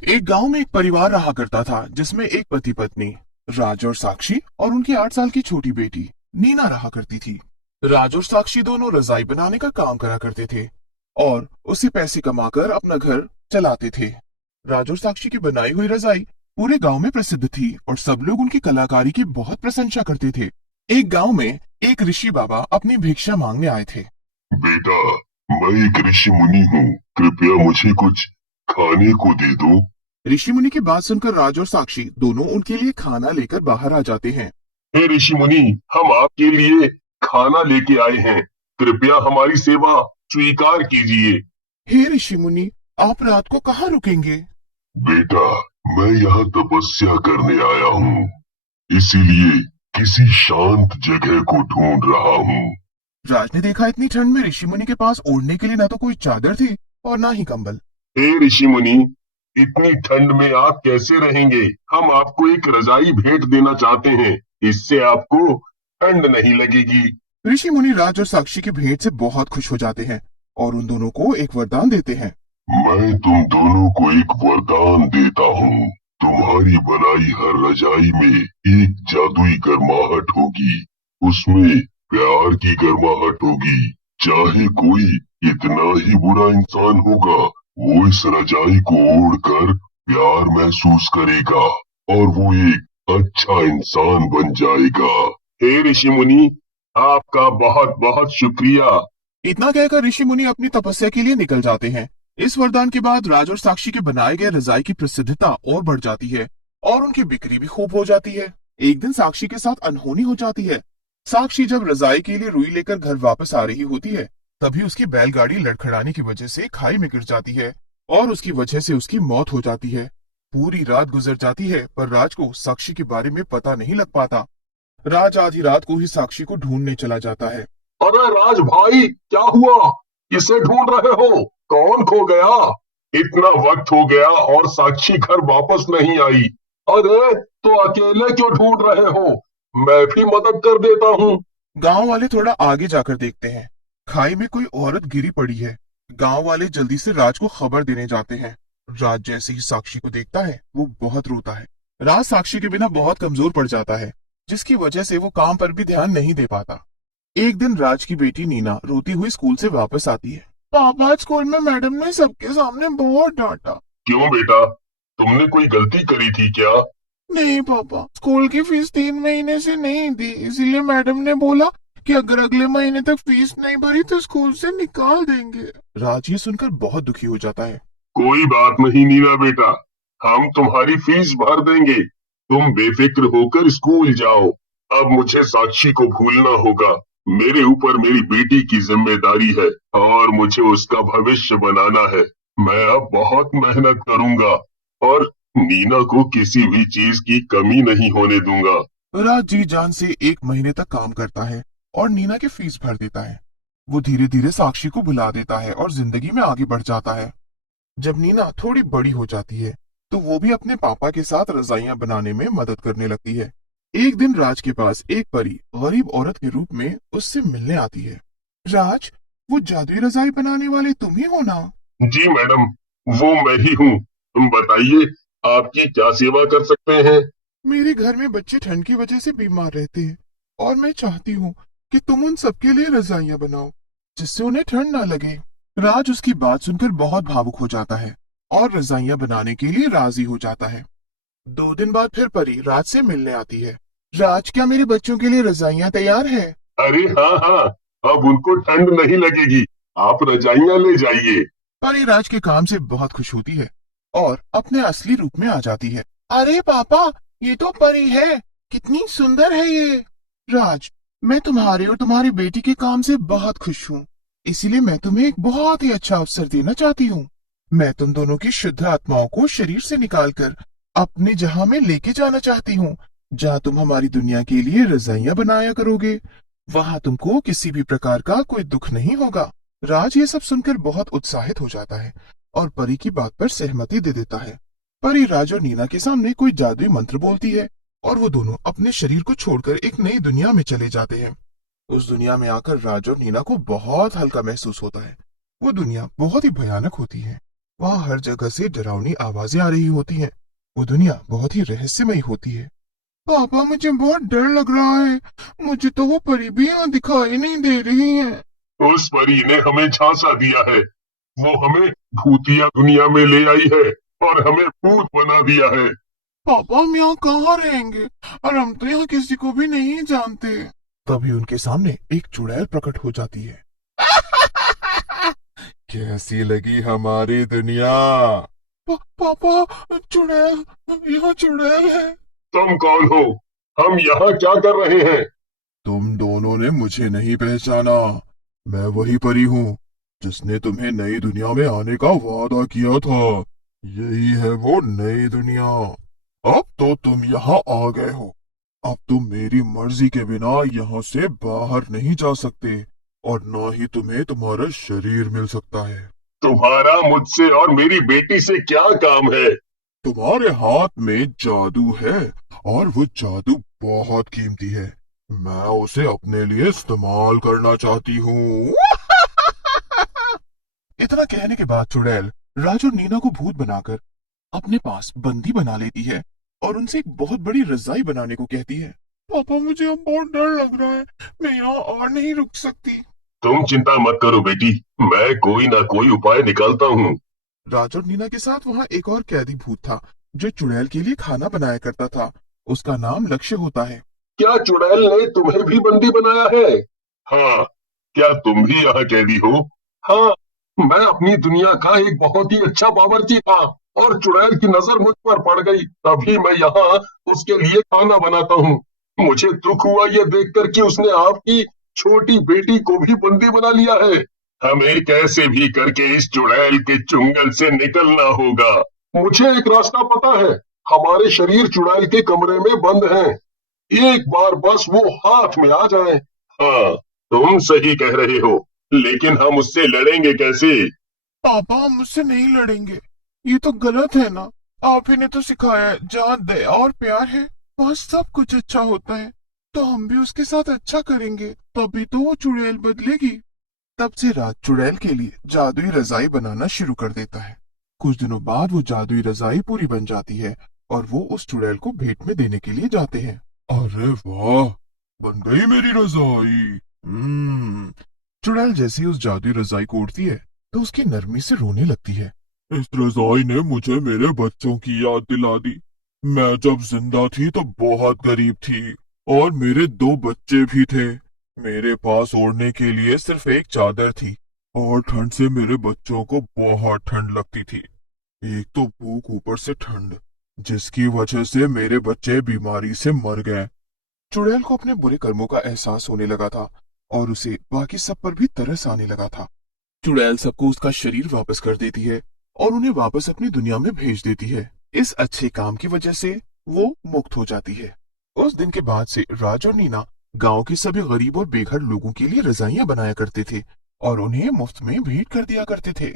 एक गांव में एक परिवार रहा करता था जिसमें एक पति पत्नी राज और साक्षी और उनकी 8 साल की छोटी बेटी नीना रहा करती थी। राज और साक्षी दोनों रजाई बनाने का काम करा करते थे और उसी पैसे कमाकर अपना घर चलाते थे। राज और साक्षी की बनाई हुई रजाई पूरे गांव में प्रसिद्ध थी और सब लोग उनकी कलाकारी की बहुत प्रशंसा करते थे। एक गांव में एक ऋषि बाबा अपनी भिक्षा मांगने आए थे। बेटा, मैं एक ऋषि मुनि हूँ। कृपया मुझे कुछ खाने को दे दो। ऋषि मुनि की बात सुनकर राज और साक्षी दोनों उनके लिए खाना लेकर बाहर आ जाते हैं। हे ऋषि मुनि, हम आपके लिए खाना लेके आए हैं। कृपया हमारी सेवा स्वीकार कीजिए। हे ऋषि मुनि, आप रात को कहाँ रुकेंगे? बेटा, मैं यहाँ तपस्या करने आया हूँ, इसीलिए किसी शांत जगह को ढूंढ रहा हूँ। राज ने देखा इतनी ठंड में ऋषि मुनि के पास ओढ़ने के लिए ना तो कोई चादर थी और ना ही कंबल। हे ऋषि मुनि, इतनी ठंड में आप कैसे रहेंगे? हम आपको एक रजाई भेंट देना चाहते हैं, इससे आपको ठंड नहीं लगेगी। ऋषि मुनि राज और साक्षी की भेंट से बहुत खुश हो जाते हैं और उन दोनों को एक वरदान देते हैं। मैं तुम दोनों को एक वरदान देता हूँ। तुम्हारी बनाई हर रजाई में एक जादुई गर्माहट होगी, उसमें प्यार की गर्माहट होगी। चाहे कोई इतना ही बुरा इंसान होगा, वो इस रजाई को ओढ़कर प्यार महसूस करेगा और वो एक अच्छा इंसान बन जाएगा। हे ऋषि मुनि, आपका बहुत बहुत शुक्रिया। इतना कहकर ऋषि मुनि अपनी तपस्या के लिए निकल जाते हैं। इस वरदान के बाद राज और साक्षी के बनाए गए रजाई की प्रसिद्धता और बढ़ जाती है और उनकी बिक्री भी खूब हो जाती है। एक दिन साक्षी के साथ अनहोनी हो जाती है। साक्षी जब रजाई के लिए रुई लेकर घर वापस आ रही होती है, तभी उसकी बैलगाड़ी लड़खड़ाने की वजह से खाई में गिर जाती है और उसकी वजह से उसकी मौत हो जाती है। पूरी रात गुजर जाती है पर राज को साक्षी के बारे में पता नहीं लग पाता। राज आधी रात को ही साक्षी को ढूंढने चला जाता है। अरे राज भाई, क्या हुआ? किसे ढूंढ रहे हो? कौन खो गया? इतना वक्त हो गया और साक्षी घर वापस नहीं आई। अरे, तो अकेले क्यों ढूंढ रहे हो? मैं भी मदद कर देता हूँ। गांव वाले थोड़ा आगे जाकर देखते हैं। खाई में कोई औरत गिरी पड़ी है। गांव वाले जल्दी से राज को खबर देने जाते हैं। राज जैसे ही साक्षी को देखता है, वो बहुत रोता है। राज साक्षी के बिना बहुत कमजोर पड़ जाता है, जिसकी वजह से वो काम पर भी ध्यान नहीं दे पाता। एक दिन राज की बेटी नीना रोती हुई स्कूल से वापस आती है। पापा, आज स्कूल में मैडम ने सबके सामने बहुत डांटा। क्यों बेटा, तुमने कोई गलती करी थी क्या? नहीं पापा, स्कूल की फीस 3 महीने से नहीं दी, इसीलिए मैडम ने बोला कि अगर अगले महीने तक फीस नहीं भरी तो स्कूल से निकाल देंगे। राज ये सुनकर बहुत दुखी हो जाता है। कोई बात नहीं नीना बेटा, हम तुम्हारी फीस भर देंगे। तुम बेफिक्र होकर स्कूल जाओ। अब मुझे साक्षी को भूलना होगा। मेरे ऊपर मेरी बेटी की जिम्मेदारी है और मुझे उसका भविष्य बनाना है। मैं अब बहुत मेहनत करूंगा और नीना को किसी भी चीज की कमी नहीं होने दूंगा। राज जी जान से 1 महीने तक काम करता है और नीना की फीस भर देता है। वो धीरे धीरे साक्षी को भुला देता है और जिंदगी में आगे बढ़ जाता है। जब नीना थोड़ी बड़ी हो जाती है, तो वो भी अपने पापा के साथ रजाइयां बनाने में मदद करने लगती है। एक दिन राज के पास एक परी गरीब औरत के रूप में उससे मिलने आती है। राज, वो जादुई रजाई बनाने वाले तुम ही हो ना? जी मैडम, वो मैं ही हूँ। तुम बताइए, आपकी क्या सेवा कर सकते हैं? मेरे घर में बच्चे ठंड की वजह से बीमार रहते हैं और मैं चाहती हूँ कि तुम उन सबके लिए रजाइयां बनाओ, जिससे उन्हें ठंड ना लगे। राज उसकी बात सुनकर बहुत भावुक हो जाता है और रजाइयां बनाने के लिए राजी हो जाता है। 2 दिन बाद फिर परी राज से मिलने आती है। राज, क्या मेरे बच्चों के लिए रजाइयां तैयार है? अरे हाँ हाँ, अब उनको ठंड नहीं लगेगी। आप रजाइयां ले जाइए। परी राज के काम से बहुत खुश होती है और अपने असली रूप में आ जाती है। अरे पापा, ये तो परी है, कितनी सुंदर है ये। राज, मैं तुम्हारे और तुम्हारी बेटी के काम से बहुत खुश हूँ, इसीलिए मैं तुम्हें एक बहुत ही अच्छा अवसर देना चाहती हूँ। मैं तुम दोनों की शुद्ध आत्माओं को शरीर से निकालकर अपने जहां में लेके जाना चाहती हूँ, जहाँ तुम हमारी दुनिया के लिए रजाइयां बनाया करोगे। वहां तुमको किसी भी प्रकार का कोई दुख नहीं होगा। राज ये सब सुनकर बहुत उत्साहित हो जाता है और परी की बात पर सहमति दे देता है। परी राज और नीना के सामने कोई जादुई मंत्र बोलती है और वो दोनों अपने शरीर को छोड़कर एक नई दुनिया में चले जाते हैं। उस दुनिया में आकर राज और नीना को बहुत हल्का महसूस होता है। वो दुनिया बहुत ही भयानक होती है। वहाँ हर जगह से डरावनी आवाजें आ रही होती हैं। वो दुनिया बहुत ही रहस्यमयी होती है। पापा, मुझे बहुत डर लग रहा है। मुझे तो वो परी भी यहाँ दिखाई नहीं दे रही है। उस परी ने हमें झांसा दिया है। वो हमें भूतिया दुनिया में ले आई है और हमें भूत बना दिया है। पापा, हम यहाँ कहाँ रहेंगे, और हम तो यहाँ किसी को भी नहीं जानते। तभी उनके सामने एक चुड़ैल प्रकट हो जाती है। कैसी लगी हमारी दुनिया? पापा, चुड़ैल, यहाँ चुड़ैल है। तुम कौन हो? हम यहाँ क्या कर रहे हैं? तुम दोनों ने मुझे नहीं पहचाना। मैं वही परी हूँ जिसने तुम्हें नई दुनिया में आने का वादा किया था। यही है वो नई दुनिया। अब तो तुम यहाँ आ गए हो। अब तुम मेरी मर्जी के बिना यहाँ से बाहर नहीं जा सकते, और न ही तुम्हें तुम्हारा शरीर मिल सकता है। तुम्हारा मुझसे और मेरी बेटी से क्या काम है? तुम्हारे हाथ में जादू है, और वो जादू बहुत कीमती है। मैं उसे अपने लिए इस्तेमाल करना चाहती हूँ। इतना कहने के बाद चुड़ैल राज और नीना को भूत बनाकर अपने पास बंदी बना लेती है और उनसे एक बहुत बड़ी रजाई बनाने को कहती है। पापा, मुझे अब बहुत डर लग रहा है। मैं यहाँ और नहीं रुक सकती। तुम चिंता मत करो बेटी, मैं कोई ना कोई उपाय निकालता हूँ। राज और नीना के साथ वहाँ एक और कैदी भूत था जो चुड़ैल के लिए खाना बनाया करता था। उसका नाम लक्ष्य होता है। क्या चुड़ैल ने तुम्हें भी बंदी बनाया है? हाँ। क्या तुम भी यहाँ कैदी हो? हाँ। मैं अपनी दुनिया का एक बहुत ही अच्छा बावर्ची था और चुड़ैल की नजर मुझ पर पड़ गई, तभी मैं यहाँ उसके लिए खाना बनाता हूँ। मुझे दुख हुआ ये देखकर कि उसने आपकी छोटी बेटी को भी बंदी बना लिया है। हमें कैसे भी करके इस चुड़ैल के चुंगल से निकलना होगा। मुझे एक रास्ता पता है। हमारे शरीर चुड़ैल के कमरे में बंद हैं। एक बार बस वो हाथ में आ जाए। हाँ, तुम सही कह रहे हो, लेकिन हम उससे लड़ेंगे कैसे? पापा, हम मुझसे नहीं लड़ेंगे। ये तो गलत है ना। आप ही ने तो सिखाया है जहाँ दया और प्यार है वहाँ सब कुछ अच्छा होता है। तो हम भी उसके साथ अच्छा करेंगे, तभी तो वो चुड़ैल बदलेगी। तब से राज चुड़ैल के लिए जादुई रजाई बनाना शुरू कर देता है। कुछ दिनों बाद वो जादुई रजाई पूरी बन जाती है और वो उस चुड़ैल को भेंट में देने के लिए जाते हैं। अरे वाह, बन गई मेरी रजाई। चुड़ैल जैसे ही उस जादुई रजाई को उड़ती है तो उसकी नरमी से रोने लगती है। इस रजाई ने मुझे मेरे बच्चों की याद दिला दी। मैं जब जिंदा थी तो बहुत गरीब थी और मेरे 2 बच्चे भी थे। मेरे पास ओढ़ने के लिए सिर्फ एक चादर थी और ठंड से मेरे बच्चों को बहुत ठंड लगती थी। एक तो भूख, ऊपर से ठंड, जिसकी वजह से मेरे बच्चे बीमारी से मर गए। चुड़ैल को अपने बुरे कर्मों का एहसास होने लगा था और उसे बाकी सब पर भी तरस आने लगा था। चुड़ैल सबको उसका शरीर वापस कर देती है और उन्हें वापस अपनी दुनिया में भेज देती है। इस अच्छे काम की वजह से वो मुक्त हो जाती है। उस दिन के बाद से राज और नीना गांव के सभी गरीब और बेघर लोगों के लिए रजाइयां बनाया करते थे और उन्हें मुफ्त में भेंट कर दिया करते थे।